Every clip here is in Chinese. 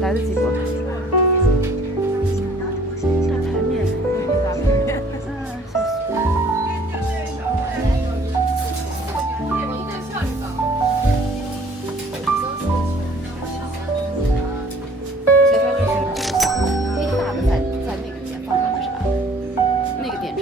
来得及不？大排面，大排面，笑死我！其实它就是最大的在那个店放着是吧？那个电池。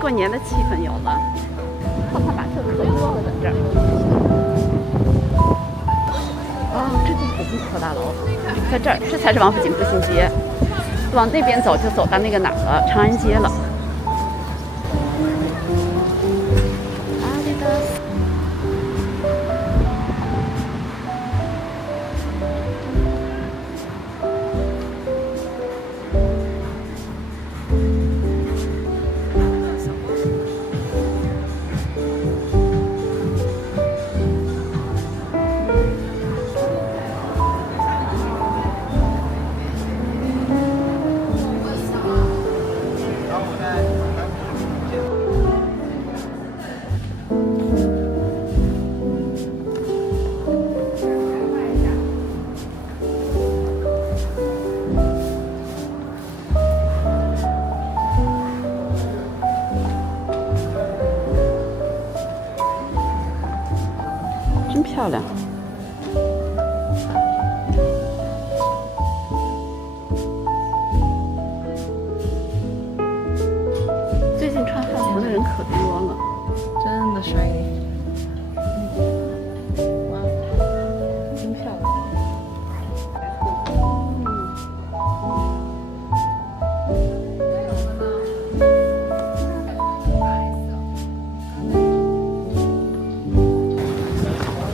过年的气氛有了，泡泡玛特可多了，在这儿。哦，这就是北京百货大楼，在这儿，这才是王府井步行街。往那边走就走到那个哪儿了，长安街了。阿迪达斯。真漂亮！最近穿汉服的人可多了，真的帅丽。哇，真漂亮！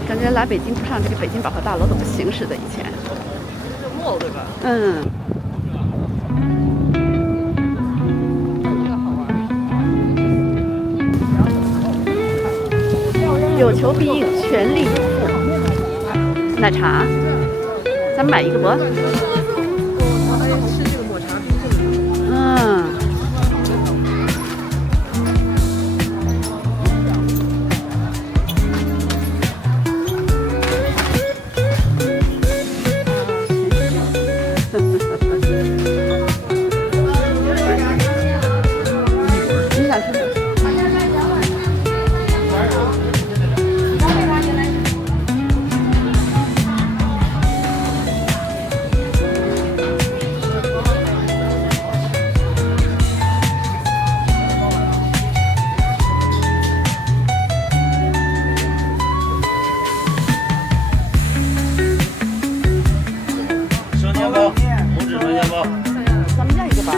感觉来北京不上这个北京百货大楼都不行似的，以前。这 mall 对吧？嗯。这个好玩。有求必应，全力以赴。奶茶，咱们买一个不？我还吃这个抹茶冰淇淋。嗯。你想吃什么？日团圆包。咱们要一个吧。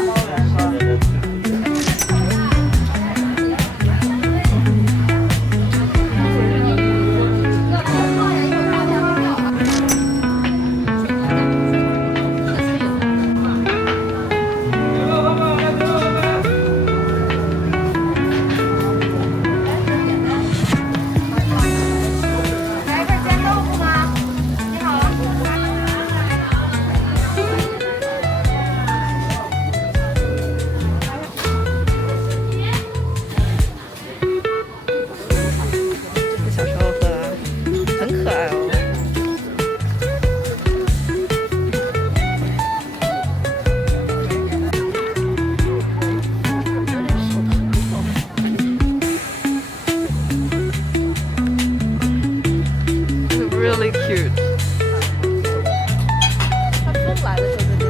小时候喝的，很可爱哦。Really cute。它风来的时候就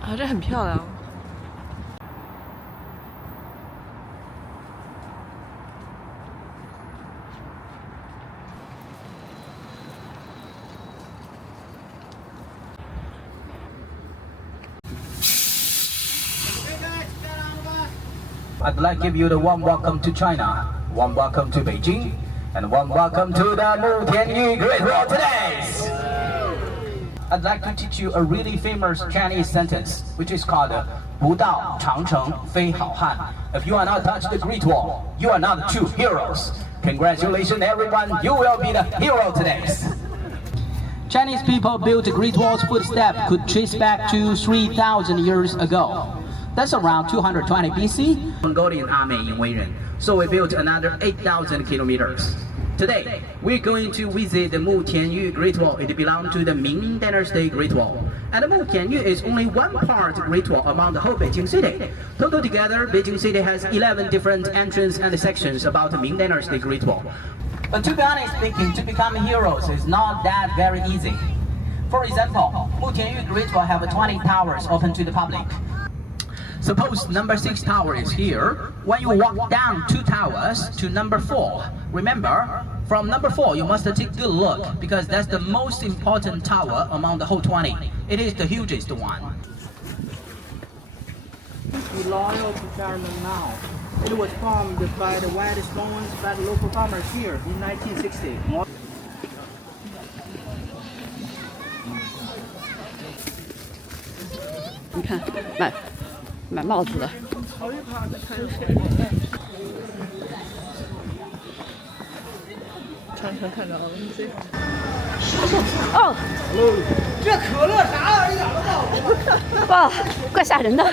啊，这很漂亮。I'd like to give you the warm welcome to China, warm welcome to Beijing, and warm welcome to the Mu Tianyu Great Wall today. I'd like to teach you a really famous Chinese sentence, which is called 不到长城非好汉. If you are not touched the Great Wall, you are not true heroes. Congratulations everyone, you will be the hero today. Chinese people built the Great Wall's footstep could trace back to 3,000 years ago. That's around 220 BC. Mongolian army invasion. So we built another 8,000 kilometers. Today, we're going to visit the Mu Tianyu Great Wall. It belongs to the Ming Dynasty Great Wall. And the Mu Tianyu is only one part Great Wall among the whole Beijing city. Total together, Beijing city has 11 different entrances and sections about the Ming Dynasty Great Wall. But to be honest speaking, to become heroes is not that very easy. For example, Mu Tianyu Great Wall have 20 towers open to the public. Suppose number 6 tower is here. When you walk down 2 towers to number 4, remember, from number 4 you must take a good look because that's the most important tower among the whole 20. It is the hugest one. Loyal to China now. It was formed by the white stones by the local farmers here in 1960. 你看，买帽子的。好一趴的看谁？长城看着了，你这。哦，这可乐啥玩意儿？一点都不好喝。哇，怪吓人的，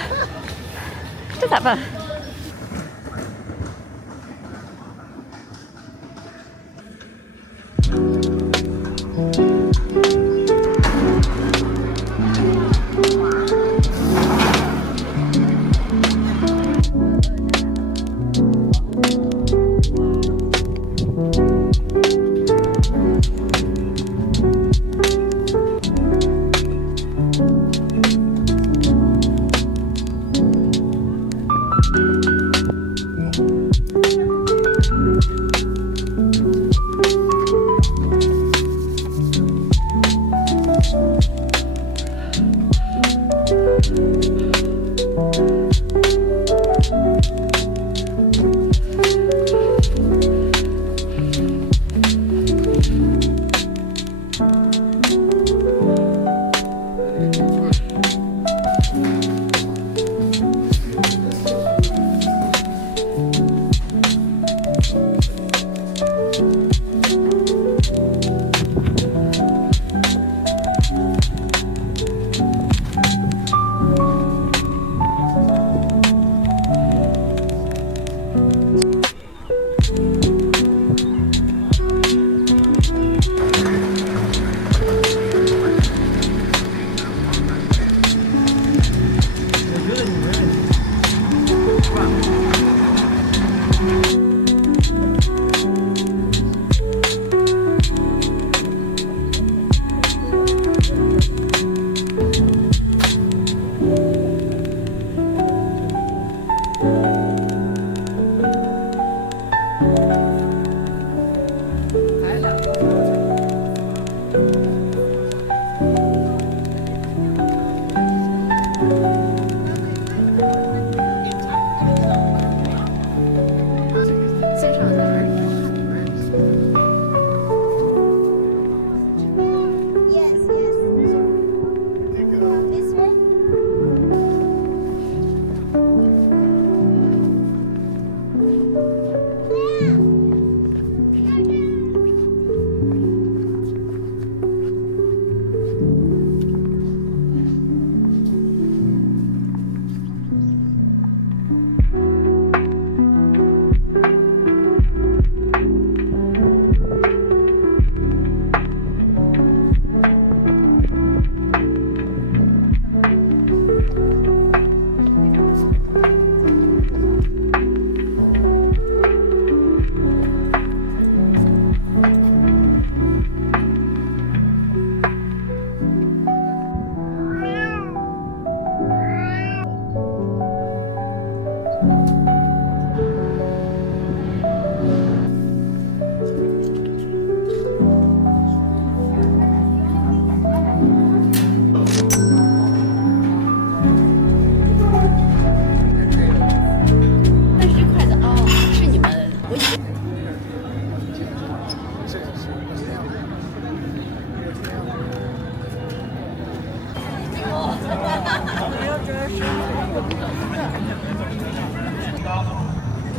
这咋办？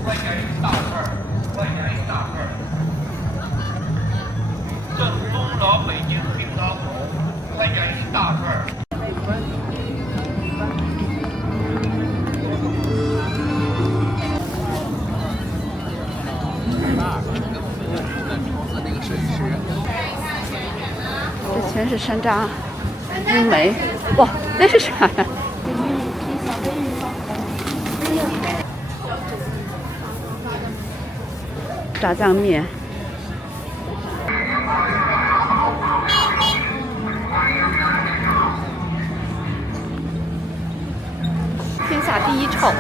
正宗老北京冰刀，快点一大份儿。这全是山楂、乌梅，哇，那是啥呀？炸酱面。天下第一臭。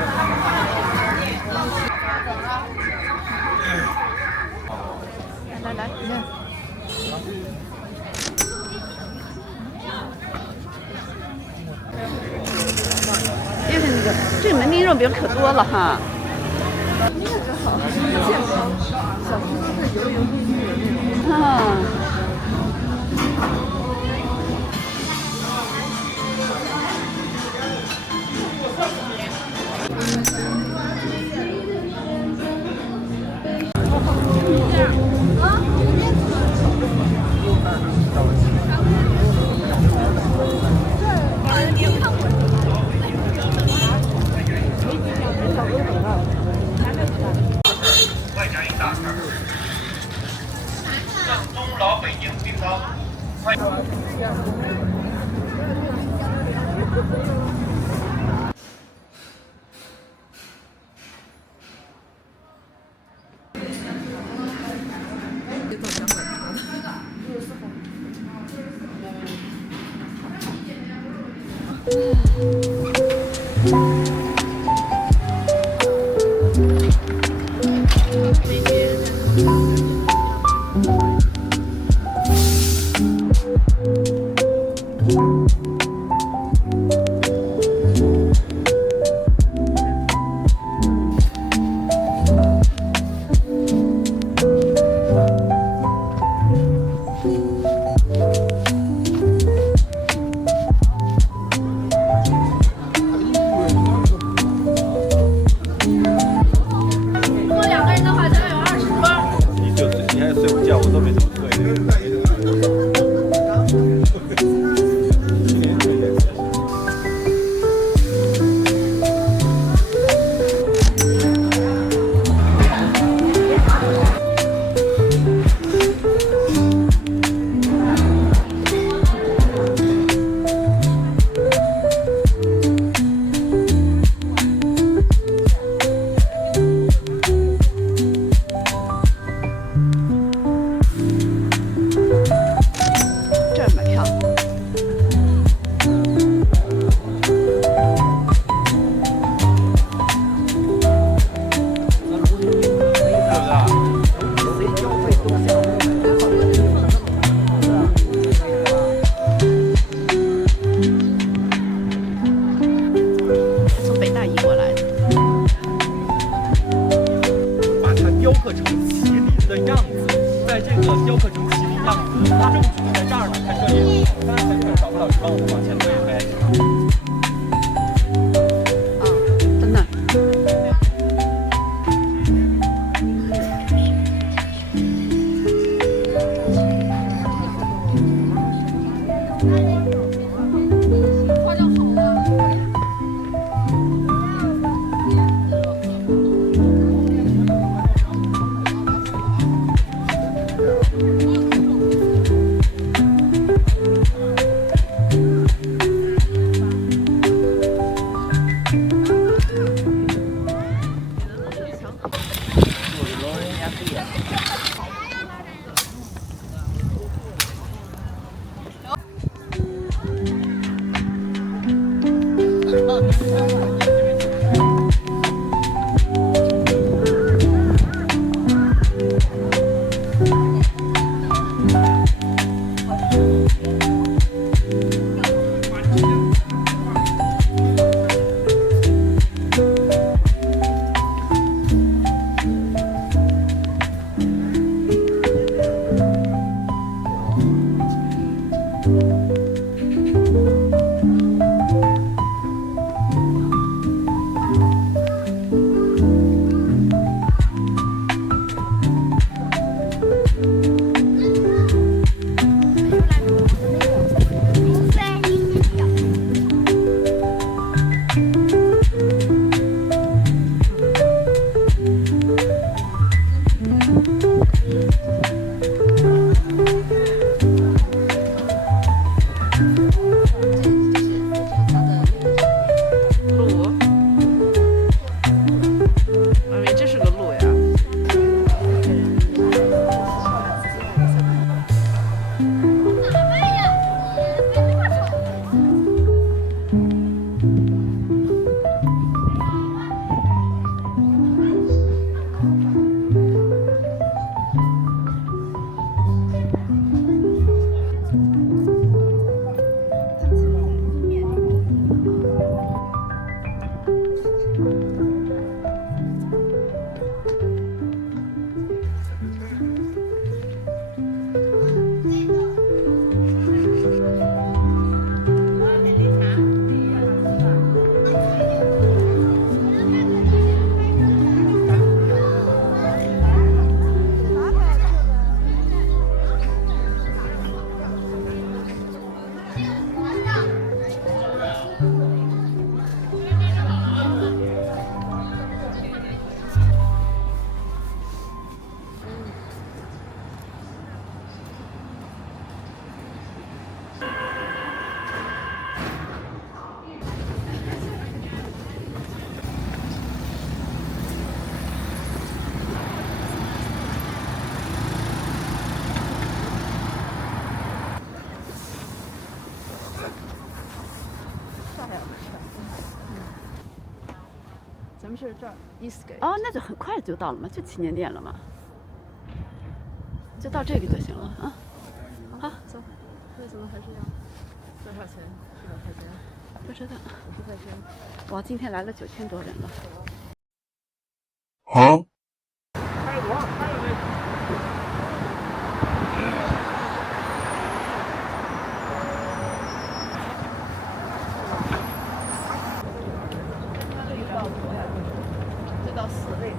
来来，你看。就是那个，这个门钉肉饼可多了哈。啊。快点一大份儿。正宗老北京冰刀，快。是这儿 Eastgate。哦，那就很快就到了嘛，就祈年殿了嘛，就到这个就行了啊。好，走。为什么还是要多少钱？100块钱。不知道。50块钱。哇，今天来了9000多人了。这到4位。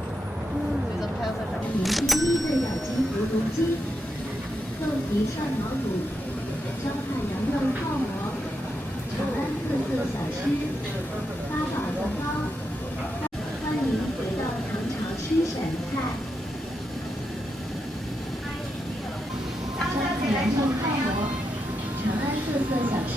所以咱们还要再找。第一个咬金胡芦鸡、豆皮涮毛肚、招牌羊肉泡馍、长安特色小吃、八宝油包。欢迎回到唐朝吃陕菜。招牌羊肉泡馍、长安特色小吃。